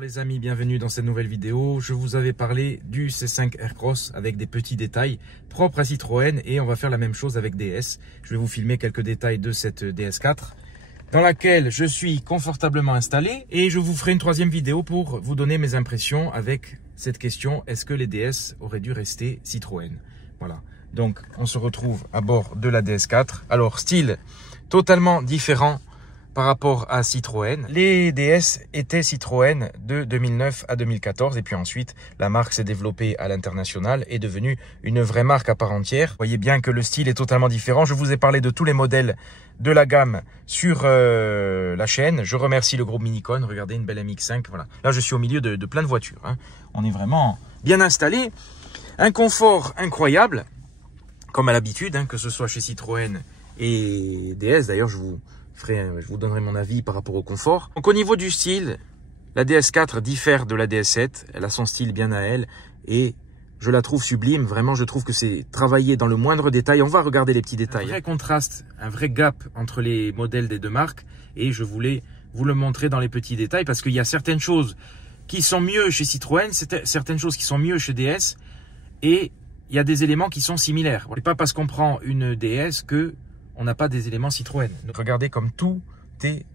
les amis, bienvenue dans cette nouvelle vidéo. Je vous avais parlé du C5 Aircross avec des petits détails propres à Citroën et on va faire la même chose avec DS. Je vais vous filmer quelques détails de cette DS4 dans laquelle je suis confortablement installé et je vous ferai une troisième vidéo pour vous donner mes impressions avec cette question: est-ce que les DS auraient dû rester Citroën? Voilà, donc on se retrouve à bord de la DS4. Alors style totalement différent par rapport à Citroën. Les DS étaient Citroën de 2009 à 2014 et puis ensuite la marque s'est développée à l'international et est devenue une vraie marque à part entière. Vous voyez bien que le style est totalement différent. Je vous ai parlé de tous les modèles de la gamme sur la chaîne. Je remercie le groupe Minicon. Regardez, une belle MX5. Voilà. Là, je suis au milieu de plein de voitures, hein. On est vraiment bien installé. Un confort incroyable, comme à l'habitude, hein, que ce soit chez Citroën et DS. D'ailleurs, je vous donnerai mon avis par rapport au confort. Donc au niveau du style, la DS4 diffère de la DS7. Elle a son style bien à elle et je la trouve sublime. Vraiment, je trouve que c'est travaillé dans le moindre détail. On va regarder les petits détails. Un vrai contraste, un vrai gap entre les modèles des deux marques et je voulais vous le montrer dans les petits détails parce qu'il y a certaines choses qui sont mieux chez Citroën, certaines choses qui sont mieux chez DS et il y a des éléments qui sont similaires. Ce n'est pas parce qu'on prend une DS que on n'a pas des éléments Citroën. Regardez comme tout est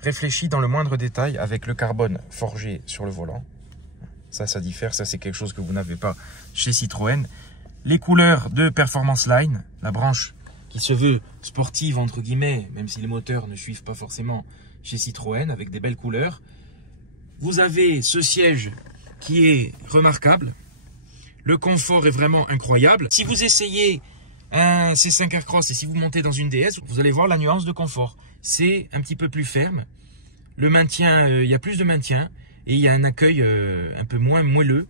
réfléchi dans le moindre détail avec le carbone forgé sur le volant. Ça diffère. Ça, c'est quelque chose que vous n'avez pas chez Citroën. Les couleurs de Performance Line, la branche qui se veut sportive, entre guillemets, même si les moteurs ne suivent pas forcément chez Citroën, avec des belles couleurs. Vous avez ce siège qui est remarquable. Le confort est vraiment incroyable. Si vous essayez un C5 Aircross et si vous montez dans une DS, vous allez voir la nuance de confort. C'est un petit peu plus ferme. Le maintien, il y a plus de maintien et il y a un accueil un peu moins moelleux.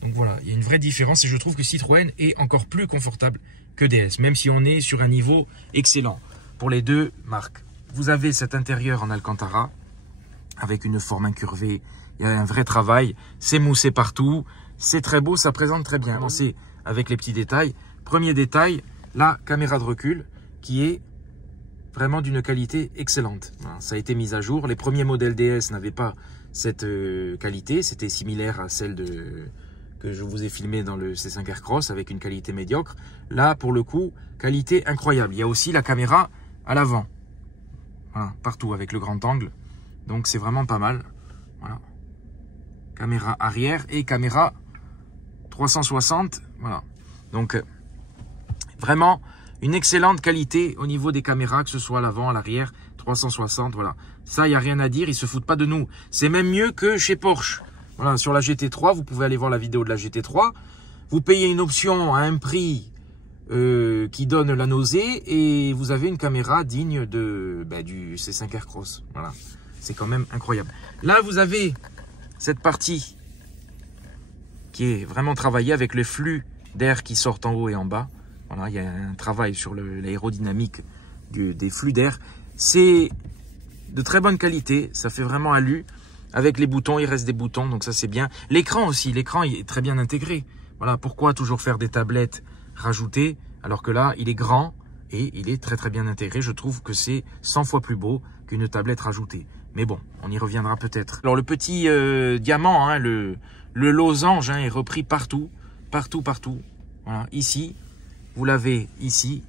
Donc voilà, il y a une vraie différence et je trouve que Citroën est encore plus confortable que DS, même si on est sur un niveau excellent pour les deux marques. Vous avez cet intérieur en Alcantara avec une forme incurvée. Il y a un vrai travail. C'est moussé partout. C'est très beau, ça présente très bien. Commencer avec les petits détails. Premier détail, la caméra de recul qui est vraiment d'une qualité excellente. Voilà, ça a été mis à jour. Les premiers modèles DS n'avaient pas cette qualité. C'était similaire à celle que je vous ai filmé dans le C5 Aircross avec une qualité médiocre. Là, pour le coup, qualité incroyable. Il y a aussi la caméra à l'avant. Voilà, partout avec le grand angle. Donc c'est vraiment pas mal. Voilà. Caméra arrière et caméra 360. Voilà. Donc vraiment une excellente qualité au niveau des caméras, que ce soit à l'avant, à l'arrière, 360, voilà. Ça, il n'y a rien à dire, ils se foutent pas de nous. C'est même mieux que chez Porsche. Voilà, sur la GT3, vous pouvez aller voir la vidéo de la GT3. Vous payez une option à un prix qui donne la nausée et vous avez une caméra digne du C5 Aircross. Voilà, c'est quand même incroyable. Là, vous avez cette partie qui est vraiment travaillée avec le flux d'air qui sortent en haut et en bas. Voilà, il y a un travail sur l'aérodynamique des flux d'air. C'est de très bonne qualité, ça fait vraiment alu. Avec les boutons, il reste des boutons, donc ça c'est bien. L'écran aussi, l'écran est très bien intégré. Voilà, pourquoi toujours faire des tablettes rajoutées, alors que là, il est grand et il est très bien intégré. Je trouve que c'est 100 fois plus beau qu'une tablette rajoutée. Mais bon, on y reviendra peut-être. Alors le petit diamant, hein, le losange hein, est repris partout. Voilà, ici. Vous l'avez ici,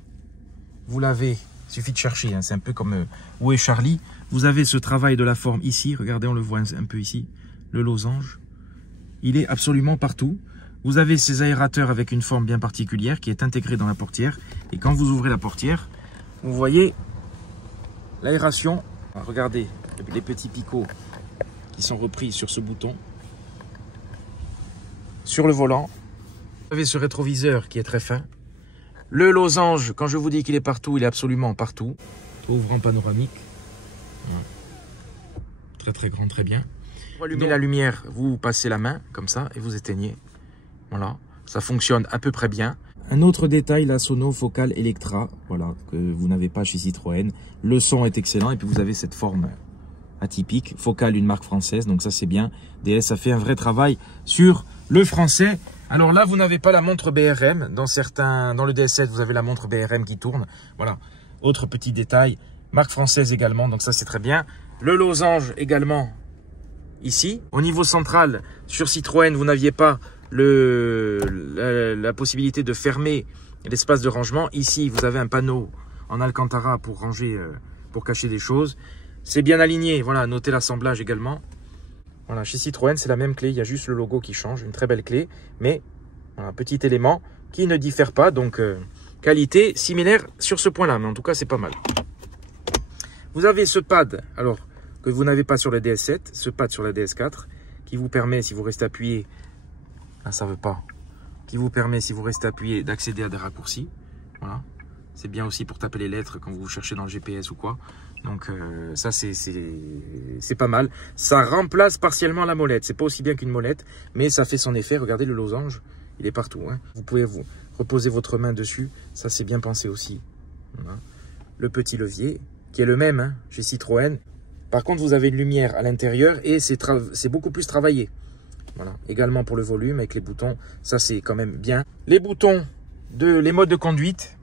vous l'avez, il suffit de chercher, hein, c'est un peu comme où est Charlie. Vous avez ce travail de la forme ici, regardez, on le voit un peu ici, le losange. Il est absolument partout. Vous avez ces aérateurs avec une forme bien particulière qui est intégrée dans la portière. Et quand vous ouvrez la portière, vous voyez l'aération. Regardez les petits picots qui sont repris sur ce bouton. Sur le volant, vous avez ce rétroviseur qui est très fin. Le losange, quand je vous dis qu'il est partout, il est absolument partout. Ouvrant panoramique. Très grand, très bien. Pour allumer la lumière, vous passez la main comme ça et vous éteignez. Voilà, ça fonctionne à peu près bien. Un autre détail, la sono Focal Electra, voilà, que vous n'avez pas chez Citroën. Le son est excellent et puis vous avez cette forme atypique. Focal, une marque française, donc ça c'est bien. DS a fait un vrai travail sur le français. Alors là, vous n'avez pas la montre BRM. Dans le DS7, vous avez la montre BRM qui tourne. Voilà. Autre petit détail. Marque française également. Donc ça, c'est très bien. Le losange également ici. Au niveau central, sur Citroën, vous n'aviez pas la possibilité de fermer l'espace de rangement. Ici, vous avez un panneau en Alcantara pour ranger, pour cacher des choses. C'est bien aligné, voilà, notez l'assemblage également. Voilà, chez Citroën, c'est la même clé, il y a juste le logo qui change, une très belle clé, mais voilà, petit élément qui ne diffère pas, donc qualité similaire sur ce point-là, mais en tout cas, c'est pas mal. Vous avez ce pad, alors que vous n'avez pas sur la DS7, ce pad sur la DS4, qui vous permet, si vous restez appuyé, là ça veut pas, qui vous permet, si vous restez appuyé, d'accéder à des raccourcis. Voilà, c'est bien aussi pour taper les lettres quand vous cherchez dans le GPS ou quoi. Donc ça c'est pas mal. Ça remplace partiellement la molette. C'est pas aussi bien qu'une molette, mais ça fait son effet. Regardez le losange, il est partout. Hein. Vous pouvez vous reposer votre main dessus. Ça c'est bien pensé aussi. Voilà. Le petit levier, qui est le même hein, chez Citroën. Par contre, vous avez une lumière à l'intérieur et c'est beaucoup plus travaillé. Voilà. Également pour le volume avec les boutons. Ça c'est quand même bien. Les boutons, les modes de conduite.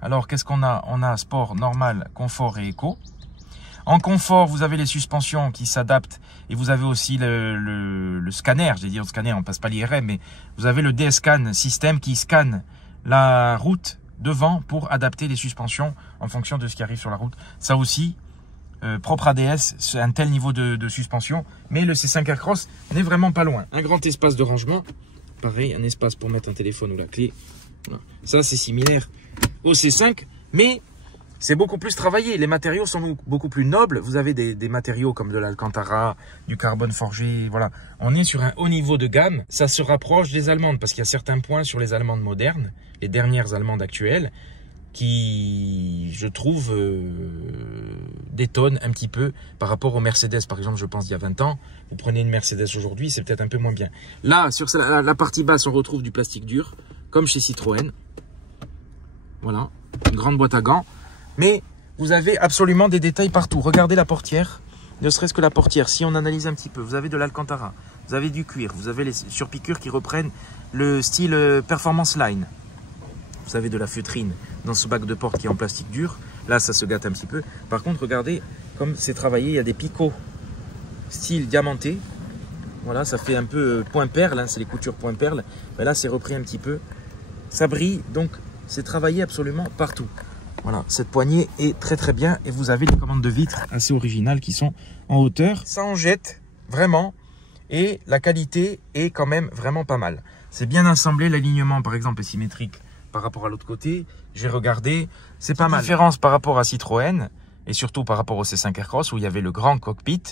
Alors qu'est-ce qu'on a? On a sport, normal, confort et éco. En confort, vous avez les suspensions qui s'adaptent et vous avez aussi le scanner. Je vais dire le scanner, on passe pas l'IRM, mais vous avez le DS-Scan système qui scanne la route devant pour adapter les suspensions en fonction de ce qui arrive sur la route. Ça aussi, propre ADS, c'est un tel niveau de suspension. Mais le C5 Aircross n'est vraiment pas loin. Un grand espace de rangement. Pareil, un espace pour mettre un téléphone ou la clé. Voilà. Ça, c'est similaire au C5, mais c'est beaucoup plus travaillé. Les matériaux sont beaucoup plus nobles. Vous avez des matériaux comme de l'Alcantara, du carbone forgé. Voilà, on est sur un haut niveau de gamme. Ça se rapproche des allemandes parce qu'il y a certains points sur les allemandes modernes, les dernières allemandes actuelles, qui, je trouve, détonnent un petit peu par rapport aux Mercedes. Par exemple, je pense d'il y a 20 ans, vous prenez une Mercedes aujourd'hui, c'est peut-être un peu moins bien. Là, sur la partie basse, on retrouve du plastique dur, comme chez Citroën. Voilà, une grande boîte à gants. Mais vous avez absolument des détails partout. Regardez la portière, ne serait-ce que la portière. Si on analyse un petit peu, vous avez de l'Alcantara, vous avez du cuir, vous avez les surpiqûres qui reprennent le style Performance Line. Vous avez de la feutrine dans ce bac de porte qui est en plastique dur. Là, ça se gâte un petit peu. Par contre, regardez comme c'est travaillé. Il y a des picots style diamanté. Voilà, ça fait un peu point perle. Hein, c'est les coutures point perle. Mais là, c'est repris un petit peu. Ça brille, donc c'est travaillé absolument partout. Voilà, cette poignée est très très bien et vous avez des commandes de vitres assez originales qui sont en hauteur. Ça en jette vraiment et la qualité est quand même vraiment pas mal. C'est bien assemblé, l'alignement par exemple est symétrique par rapport à l'autre côté. J'ai regardé, c'est pas mal. Différence par rapport à Citroën et surtout par rapport au C5 Aircross où il y avait le grand cockpit.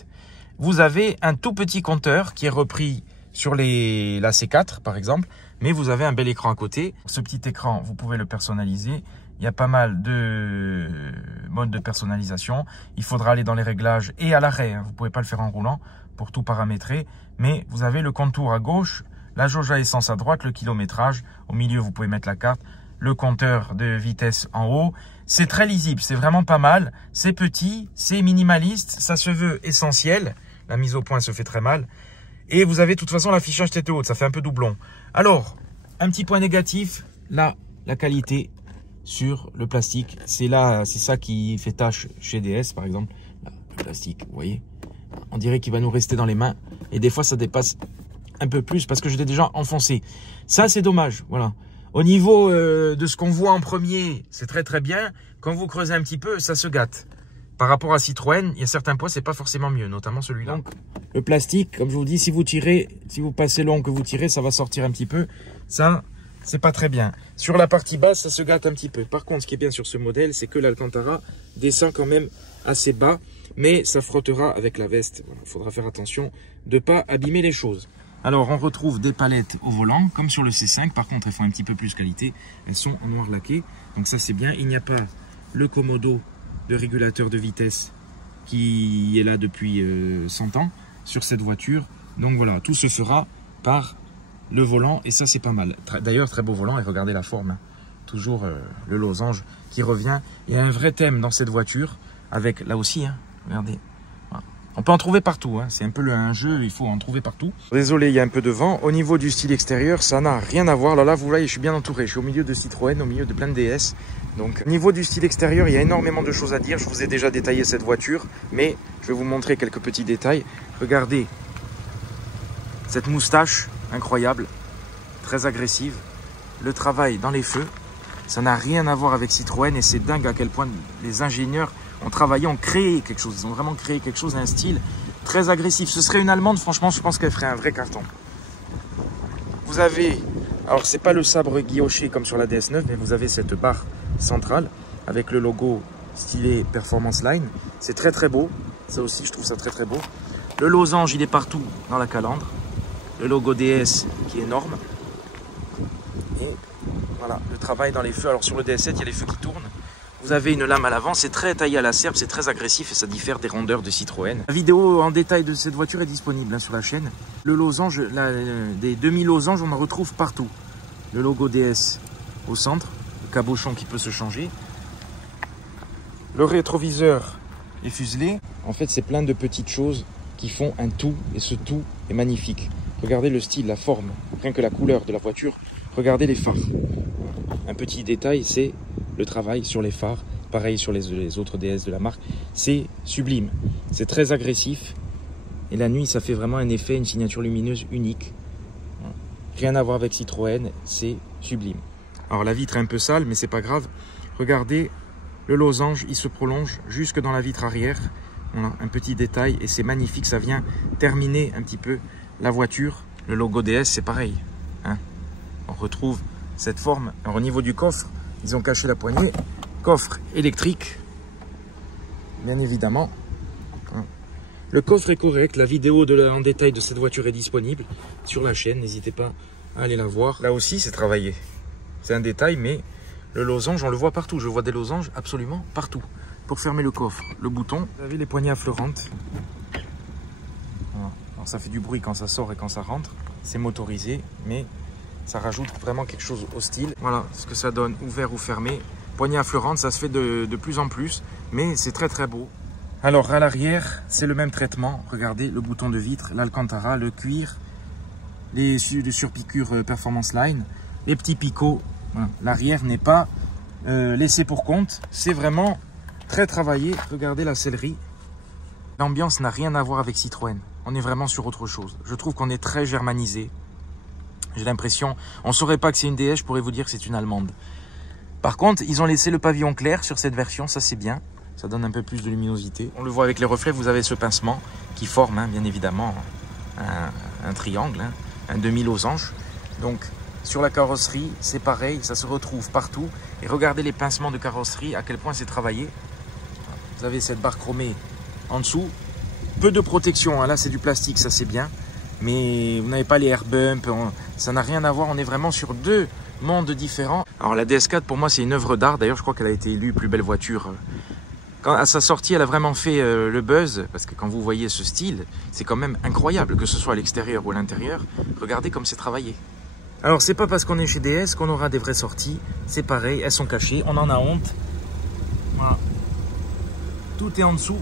Vous avez un tout petit compteur qui est repris sur la C4 par exemple, mais vous avez un bel écran à côté. Ce petit écran, vous pouvez le personnaliser. Il y a pas mal de modes de personnalisation. Il faudra aller dans les réglages et à l'arrêt. Vous ne pouvez pas le faire en roulant pour tout paramétrer. Mais vous avez le contour à gauche, la jauge à essence à droite, le kilométrage. Au milieu, vous pouvez mettre la carte, le compteur de vitesse en haut. C'est très lisible, c'est vraiment pas mal. C'est petit, c'est minimaliste, ça se veut essentiel. La mise au point se fait très mal. Et vous avez de toute façon l'affichage tête haute, ça fait un peu doublon. Alors, un petit point négatif, là, la qualité sur le plastique, c'est ça qui fait tâche chez DS par exemple. Là, le plastique, vous voyez, on dirait qu'il va nous rester dans les mains et des fois ça dépasse un peu plus parce que je l'ai déjà enfoncé. Ça c'est dommage, voilà. Au niveau de ce qu'on voit en premier, c'est très très bien. Quand vous creusez un petit peu, ça se gâte. Par rapport à Citroën, il y a certains points, c'est pas forcément mieux, notamment celui-là. Donc le plastique, comme je vous dis, si vous tirez, si vous passez long que vous tirez, ça va sortir un petit peu. Ça, c'est pas très bien. Sur la partie basse, ça se gâte un petit peu. Par contre, ce qui est bien sur ce modèle, c'est que l'Alcantara descend quand même assez bas, mais ça frottera avec la veste. Voilà, il faudra faire attention de ne pas abîmer les choses. Alors, on retrouve des palettes au volant, comme sur le C5. Par contre, elles font un petit peu plus qualité. Elles sont en noir laqué. Donc ça, c'est bien. Il n'y a pas le commodo de régulateur de vitesse qui est là depuis 100 ans sur cette voiture. Donc voilà, tout se fera par le volant et ça c'est pas mal. D'ailleurs très beau volant et regardez la forme, hein. Toujours le losange qui revient. Il y a un vrai thème dans cette voiture avec là aussi, hein, regardez. Voilà. On peut en trouver partout, hein. C'est un peu un jeu, il faut en trouver partout. Désolé, il y a un peu de vent. Au niveau du style extérieur, ça n'a rien à voir. Là, vous voyez, je suis bien entouré. Je suis au milieu de Citroën, au milieu de plein de DS. Donc, au niveau du style extérieur, il y a énormément de choses à dire. Je vous ai déjà détaillé cette voiture, mais je vais vous montrer quelques petits détails. Regardez Cette moustache incroyable, très agressive. Le travail dans les feux, ça n'a rien à voir avec Citroën et c'est dingue à quel point les ingénieurs ont travaillé, ont créé quelque chose. Ils ont vraiment créé quelque chose, un style très agressif. Ce serait une Allemande, franchement, je pense qu'elle ferait un vrai carton. Vous avez, alors c'est pas le sabre guilloché comme sur la DS9, mais vous avez cette barre centrale avec le logo stylé Performance Line. C'est très très beau, ça aussi je trouve ça très très beau. Le losange, il est partout dans la calandre. Le logo DS qui est énorme. Et voilà, le travail dans les feux. Alors sur le DS7, il y a les feux qui tournent. Vous avez une lame à l'avant, c'est très taillé à la serpe, c'est très agressif et ça diffère des rondeurs de Citroën. La vidéo en détail de cette voiture est disponible sur la chaîne. Le losange, des demi-losanges, on en retrouve partout. Le logo DS au centre, le cabochon qui peut se changer. Le rétroviseur est fuselé. En fait, c'est plein de petites choses qui font un tout et ce tout est magnifique. Regardez le style, la forme, rien que la couleur de la voiture. Regardez les phares. Un petit détail, c'est le travail sur les phares. Pareil sur les autres DS de la marque. C'est sublime. C'est très agressif. Et la nuit, ça fait vraiment un effet, une signature lumineuse unique. Rien à voir avec Citroën, c'est sublime. Alors la vitre est un peu sale, mais c'est pas grave. Regardez, le losange, il se prolonge jusque dans la vitre arrière. Voilà, un petit détail et c'est magnifique. Ça vient terminer un petit peu la voiture. Le logo DS, c'est pareil. Hein, on retrouve cette forme. Alors, au niveau du coffre, ils ont caché la poignée. Coffre électrique, bien évidemment. Le coffre est correct. La vidéo en détail de cette voiture est disponible sur la chaîne. N'hésitez pas à aller la voir. Là aussi, c'est travaillé. C'est un détail, mais le losange, on le voit partout. Je vois des losanges absolument partout. Pour fermer le coffre, le bouton. Vous avez les poignées affleurantes. Voilà. Alors, ça fait du bruit quand ça sort et quand ça rentre. C'est motorisé, mais ça rajoute vraiment quelque chose au style. Voilà ce que ça donne, ouvert ou fermé. Poignée affleurante, ça se fait de plus en plus, mais c'est très très beau. Alors à l'arrière, c'est le même traitement. Regardez le bouton de vitre, l'Alcantara, le cuir, les surpiqûres Performance Line, les petits picots. Voilà. L'arrière n'est pas laissé pour compte, c'est vraiment très travaillé. Regardez la sellerie. L'ambiance n'a rien à voir avec Citroën. On est vraiment sur autre chose. Je trouve qu'on est très germanisé. J'ai l'impression, on ne saurait pas que c'est une DS, je pourrais vous dire que c'est une Allemande. Par contre, ils ont laissé le pavillon clair sur cette version, ça c'est bien. Ça donne un peu plus de luminosité. On le voit avec les reflets, vous avez ce pincement qui forme, hein, bien évidemment, un triangle, hein, un demi-losange. Donc, sur la carrosserie, c'est pareil, ça se retrouve partout. Et regardez les pincements de carrosserie, à quel point c'est travaillé. Vous avez cette barre chromée en dessous. Peu de protection, hein, là c'est du plastique, ça c'est bien. Mais vous n'avez pas les air bumps, ça n'a rien à voir, on est vraiment sur deux mondes différents. Alors la DS4 pour moi c'est une œuvre d'art, d'ailleurs je crois qu'elle a été élue plus belle voiture. Quand, à sa sortie elle a vraiment fait le buzz, parce que quand vous voyez ce style, c'est quand même incroyable, que ce soit à l'extérieur ou à l'intérieur. Regardez comme c'est travaillé. Alors c'est pas parce qu'on est chez DS qu'on aura des vraies sorties, c'est pareil, elles sont cachées, on en a honte. Voilà. Tout est en dessous.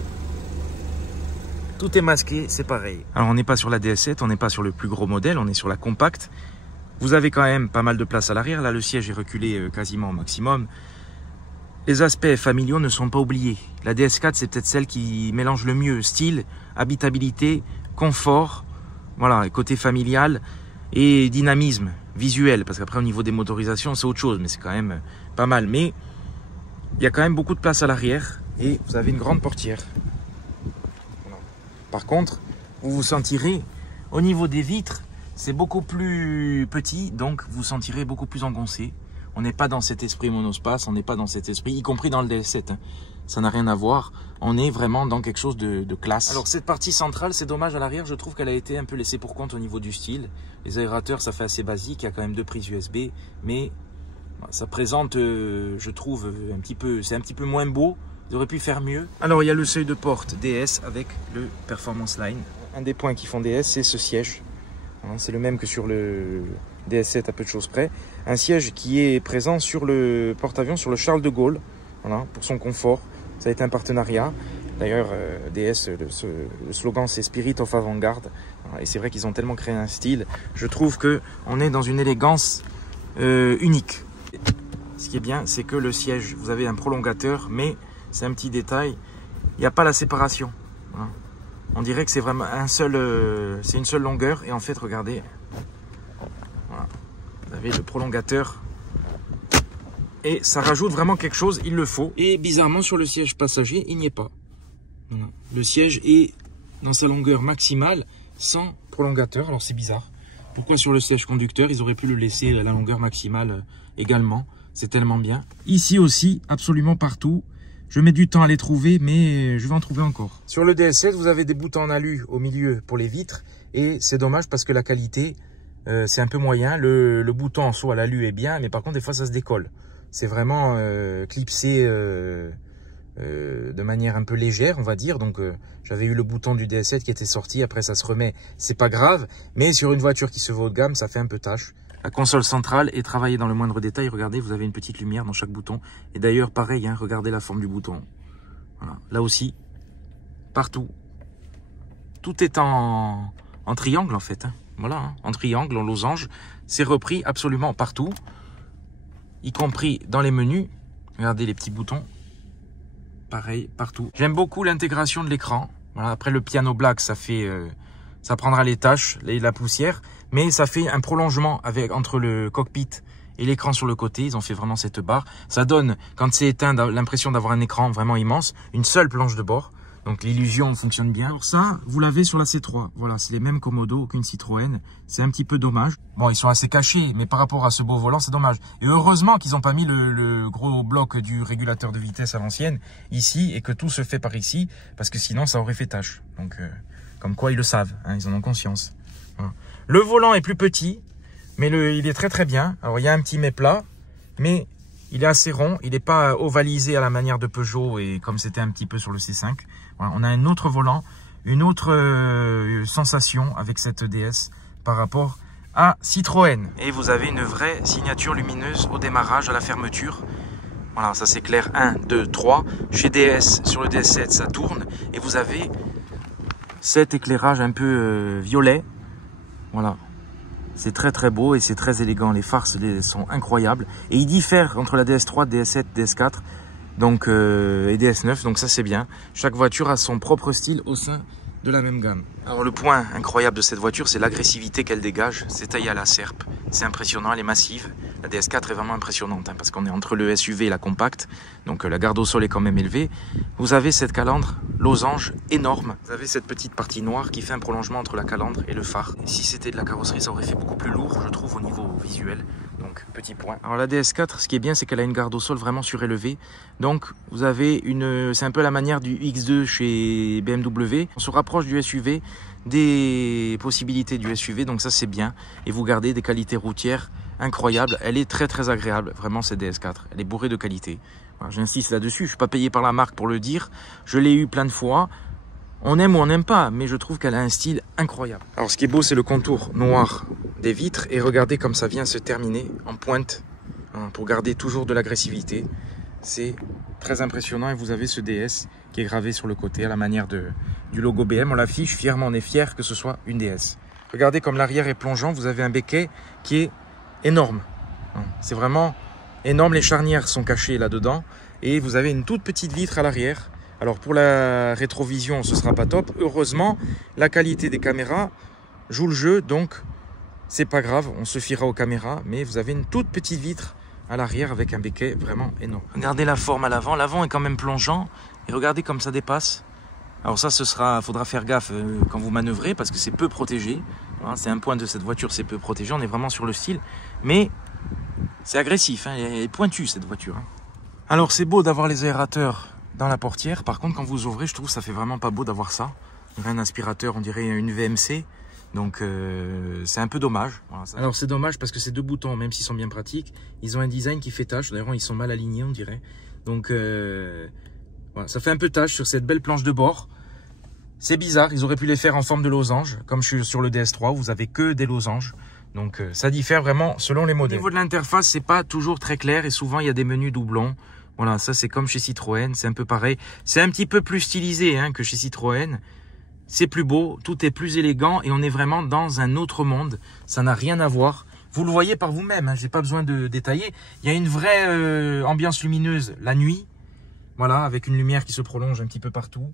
Tout est masqué, c'est pareil. Alors on n'est pas sur la DS7, on n'est pas sur le plus gros modèle, on est sur la compacte. Vous avez quand même pas mal de place à l'arrière. Là, le siège est reculé quasiment au maximum. Les aspects familiaux ne sont pas oubliés. La DS4, c'est peut-être celle qui mélange le mieux style, habitabilité, confort, voilà, côté familial et dynamisme visuel. Parce qu'après, au niveau des motorisations, c'est autre chose, mais c'est quand même pas mal. Mais il y a quand même beaucoup de place à l'arrière et vous avez une grande portière. Par contre, vous vous sentirez, au niveau des vitres, c'est beaucoup plus petit, donc vous sentirez beaucoup plus engoncé. On n'est pas dans cet esprit monospace, on n'est pas dans cet esprit, y compris dans le DS7. Hein. Ça n'a rien à voir, on est vraiment dans quelque chose de classe. Alors cette partie centrale, c'est dommage à l'arrière, je trouve qu'elle a été un peu laissée pour compte au niveau du style. Les aérateurs, ça fait assez basique, il y a quand même 2 prises USB, mais ça présente, je trouve, c'est un petit peu moins beau. Ils auraient pu faire mieux. Alors il y a le seuil de porte DS avec le Performance Line. Un des points qui font DS, c'est ce siège. C'est le même que sur le DS7 à peu de choses près. Un siège qui est présent sur le porte-avions, sur le Charles de Gaulle, voilà, pour son confort. Ça a été un partenariat. D'ailleurs, DS, le slogan c'est Spirit of Avant-Garde. Et c'est vrai qu'ils ont tellement créé un style. Je trouve qu'on est dans une élégance unique. Ce qui est bien, c'est que le siège, vous avez un prolongateur, mais c'est un petit détail, il n'y a pas la séparation. Voilà. On dirait que c'est vraiment c'est une seule longueur. Et en fait, regardez, voilà, vous avez le prolongateur. Et ça rajoute vraiment quelque chose, il le faut. Et bizarrement, sur le siège passager, il n'y est pas. Voilà. Le siège est dans sa longueur maximale, sans prolongateur. Alors c'est bizarre. Pourquoi sur le siège conducteur, ils auraient pu le laisser à la longueur maximale également. C'est tellement bien. Ici aussi, absolument partout. Je mets du temps à les trouver, mais je vais en trouver encore. Sur le DS7, vous avez des boutons en alu au milieu pour les vitres. Et c'est dommage parce que la qualité, c'est un peu moyen. Le bouton en soi à l'alu est bien, mais par contre, des fois, ça se décolle. C'est vraiment clipsé de manière un peu légère, on va dire. Donc, j'avais eu le bouton du DS7 qui était sorti. Après, ça se remet. C'est pas grave. Mais sur une voiture qui se veut haut de gamme, ça fait un peu tâche. La console centrale est travaillée dans le moindre détail. Regardez, vous avez une petite lumière dans chaque bouton. Et d'ailleurs, pareil, hein, regardez la forme du bouton. Voilà. Là aussi, partout. Tout est en triangle, en fait. Hein. Voilà, hein, en triangle, en losange. C'est repris absolument partout, y compris dans les menus. Regardez les petits boutons. Pareil, partout. J'aime beaucoup l'intégration de l'écran. Voilà, après le piano black, ça fait... ça prendra les taches, la poussière, mais ça fait un prolongement entre le cockpit et l'écran sur le côté. Ils ont fait vraiment cette barre. Ça donne, quand c'est éteint, l'impression d'avoir un écran vraiment immense, une seule planche de bord. Donc l'illusion fonctionne bien. Alors ça, vous l'avez sur la C3. Voilà, c'est les mêmes Komodo qu'une Citroën. C'est un petit peu dommage. Bon, ils sont assez cachés, mais par rapport à ce beau volant, c'est dommage. Et heureusement qu'ils n'ont pas mis le gros bloc du régulateur de vitesse à l'ancienne ici et que tout se fait par ici, parce que sinon ça aurait fait tâche. Donc... comme quoi ils le savent, hein, ils en ont conscience. Voilà. Le volant est plus petit, mais il est très très bien. Alors il y a un petit méplat, mais il est assez rond. Il n'est pas ovalisé à la manière de Peugeot et comme c'était un petit peu sur le C5. Voilà, on a un autre volant, une autre sensation avec cette DS par rapport à Citroën. Et vous avez une vraie signature lumineuse au démarrage, à la fermeture. Voilà, ça s'éclaire 1, 2, 3. Chez DS, sur le DS7, ça tourne et vous avez... cet éclairage un peu violet, voilà, c'est très très beau et c'est très élégant. Les phares sont incroyables et ils diffèrent entre la DS3, DS7, DS4 donc, et DS9, donc ça c'est bien. Chaque voiture a son propre style au sein de la même gamme. Alors le point incroyable de cette voiture, c'est l'agressivité qu'elle dégage. C'est taillé à la serpe, c'est impressionnant, elle est massive. La DS4 est vraiment impressionnante hein, parce qu'on est entre le SUV et la compacte, donc la garde au sol est quand même élevée. Vous avez cette calandre losange énorme. Vous avez cette petite partie noire qui fait un prolongement entre la calandre et le phare. Et si c'était de la carrosserie, ça aurait fait beaucoup plus lourd, je trouve, au niveau visuel. Donc petit point. Alors la DS4, ce qui est bien, c'est qu'elle a une garde au sol vraiment surélevée. Donc vous avez c'est un peu la manière du X2 chez BMW. On se rapproche du SUV, des possibilités du SUV, donc ça c'est bien. Et vous gardez des qualités routières incroyables. Elle est très très agréable, vraiment cette DS4. Elle est bourrée de qualité. Voilà, j'insiste là-dessus, je ne suis pas payé par la marque pour le dire. Je l'ai eu plein de fois. On aime ou on n'aime pas, mais je trouve qu'elle a un style incroyable. Alors ce qui est beau, c'est le contour noir des vitres. Et regardez comme ça vient se terminer en pointe, hein, pour garder toujours de l'agressivité. C'est très impressionnant et vous avez ce DS qui est gravé sur le côté à la manière du logo BM. On l'affiche fièrement, on est fier que ce soit une DS. Regardez comme l'arrière est plongeant, vous avez un béquet qui est énorme. C'est vraiment énorme, les charnières sont cachées là-dedans et vous avez une toute petite vitre à l'arrière. Alors pour la rétrovision, ce sera pas top. Heureusement, la qualité des caméras joue le jeu, donc c'est pas grave, on se fiera aux caméras, mais vous avez une toute petite vitre à l'arrière avec un béquet vraiment énorme. Regardez la forme à l'avant, l'avant est quand même plongeant et regardez comme ça dépasse. Alors ça, faudra faire gaffe quand vous manœuvrez parce que c'est peu protégé. Hein, c'est un point de cette voiture, c'est peu protégé, on est vraiment sur le style, mais c'est agressif, hein, elle est pointue cette voiture. Hein. Alors c'est beau d'avoir les aérateurs dans la portière, par contre quand vous ouvrez, je trouve que ça fait vraiment pas beau d'avoir ça. On dirait un aspirateur, on dirait une VMC. Donc c'est un peu dommage. Voilà, ça. Alors c'est dommage parce que ces deux boutons, même s'ils sont bien pratiques, ils ont un design qui fait tâche. D'ailleurs ils sont mal alignés on dirait. Donc voilà, ça fait un peu tâche sur cette belle planche de bord. C'est bizarre, ils auraient pu les faire en forme de losange, comme sur le DS3 où vous avez que des losanges. Donc ça diffère vraiment selon les modèles. Au niveau de l'interface, c'est pas toujours très clair et souvent il y a des menus doublons. Voilà, ça c'est comme chez Citroën, c'est un peu pareil. C'est un petit peu plus stylisé hein, que chez Citroën. C'est plus beau, tout est plus élégant et on est vraiment dans un autre monde. Ça n'a rien à voir. Vous le voyez par vous-même, hein, j'ai pas besoin de détailler. Il y a une vraie ambiance lumineuse la nuit. Voilà, avec une lumière qui se prolonge un petit peu partout.